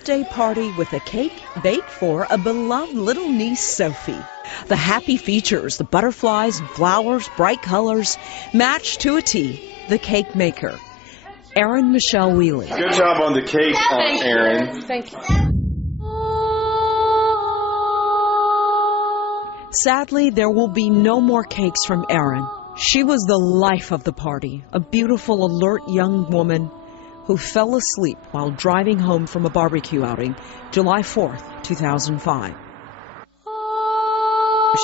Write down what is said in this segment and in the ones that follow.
birthday party with a cake baked for a beloved little niece, Sophie. The happy features, the butterflies and flowers, bright colors, matched to a T, the cake maker, Erin Michelle Wheeling. Good job on the cake, Erin. Thank you. Sadly, there will be no more cakes from Erin. She was the life of the party, a beautiful, alert young woman who fell asleep while driving home from a barbecue outing July 4th, 2005.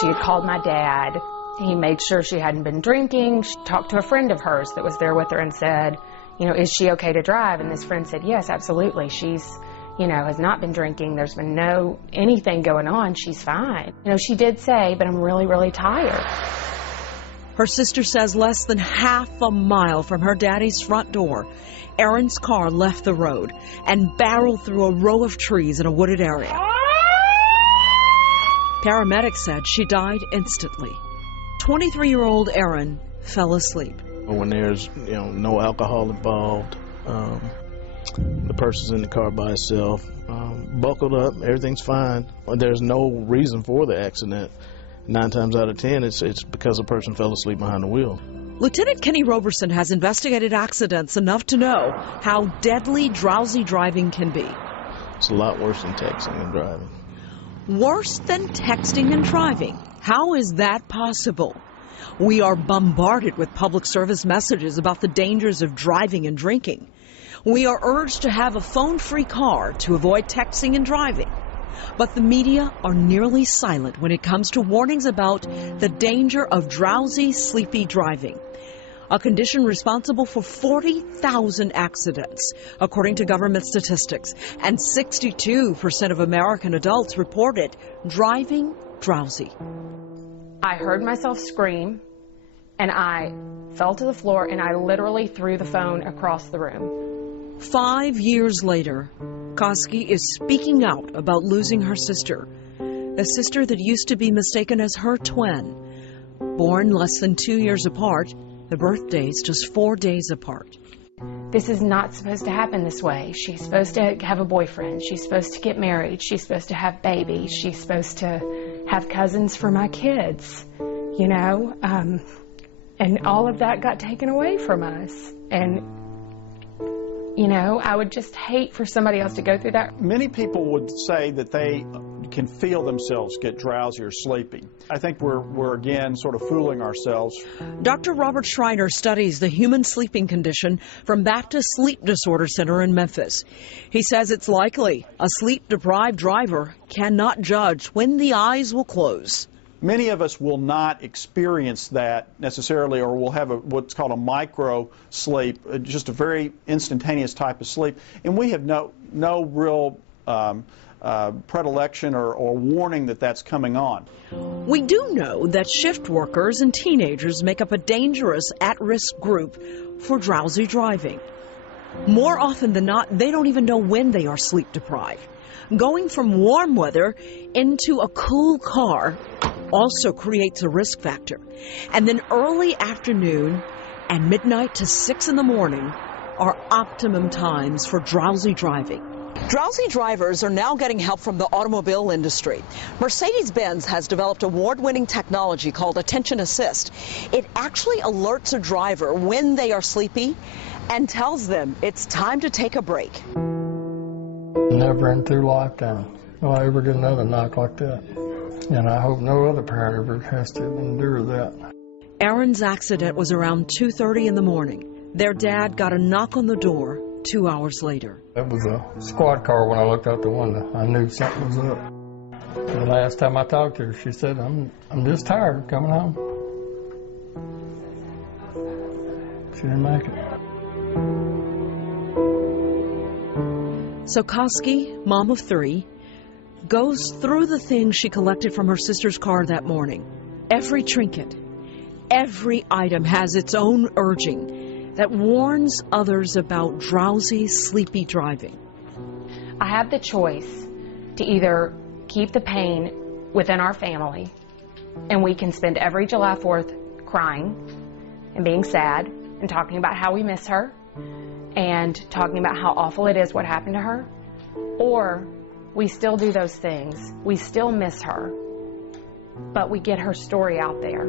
She had called my dad. He made sure she hadn't been drinking. She talked to a friend of hers that was there with her and said, you know, is she okay to drive? And this friend said, yes, absolutely. She's, you know, has not been drinking. There's been no anything going on. She's fine. You know, she did say, but I'm really, really tired. Her sister says less than half a mile from her daddy's front door, Erin's car left the road and barreled through a row of trees in a wooded area. Paramedics said she died instantly. 23-year-old Erin fell asleep. When there's, no alcohol involved, the person's in the car by itself, buckled up, everything's fine. There's no reason for the accident. 9 times out of 10, it's because a person fell asleep behind the wheel. Lieutenant Kenny Roberson has investigated accidents enough to know how deadly drowsy driving can be. It's a lot worse than texting and driving. Worse than texting and driving? How is that possible? We are bombarded with public service messages about the dangers of driving and drinking. We are urged to have a phone-free car to avoid texting and driving. But the media are nearly silent when it comes to warnings about the danger of drowsy, sleepy driving, a condition responsible for 40,000 accidents, according to government statistics, and 62% of American adults reported driving drowsy. I heard myself scream, and I fell to the floor, and I literally threw the phone across the room. 5 years later, Koski is speaking out about losing her sister, a sister that used to be mistaken as her twin. Born less than 2 years apart, the birthdays just 4 days apart. This is not supposed to happen this way. She's supposed to have a boyfriend. She's supposed to get married. She's supposed to have babies. She's supposed to have cousins for my kids, and all of that got taken away from us. And I would just hate for somebody else to go through that. Many people would say that they can feel themselves get drowsy or sleepy. I think we're again sort of fooling ourselves. Dr. Robert Schreiner studies the human sleeping condition from Baptist Sleep Disorder Center in Memphis. He says it's likely a sleep-deprived driver cannot judge when the eyes will close. Many of us will not experience that necessarily, or will have what's called a micro sleep, just a very instantaneous type of sleep. And we have no real predilection or warning that that's coming on. We do know that shift workers and teenagers make up a dangerous at-risk group for drowsy driving. More often than not, they don't even know when they are sleep deprived. Going from warm weather into a cool car also creates a risk factor. And then early afternoon and midnight to 6 in the morning are optimum times for drowsy driving. Drowsy drivers are now getting help from the automobile industry. Mercedes-Benz has developed award-winning technology called Attention Assist. It actually alerts a driver when they are sleepy and tells them it's time to take a break. Never in through lifetime will I ever get another knock like that. And I hope no other parent ever has to endure that. Erin's accident was around 2:30 in the morning. Their dad got a knock on the door 2 hours later. It was a squad car. When I looked out the window, I knew something was up. The last time I talked to her, she said, I'm just tired of coming home. She didn't make it. So Koski, mom of 3, goes through the things she collected from her sister's car that morning. Every trinket, every item has its own urging that warns others about drowsy, sleepy driving. I have the choice to either keep the pain within our family, and we can spend every July 4th crying and being sad and talking about how we miss her and talking about how awful it is what happened to her, Or we still do those things, we still miss her, but we get her story out there.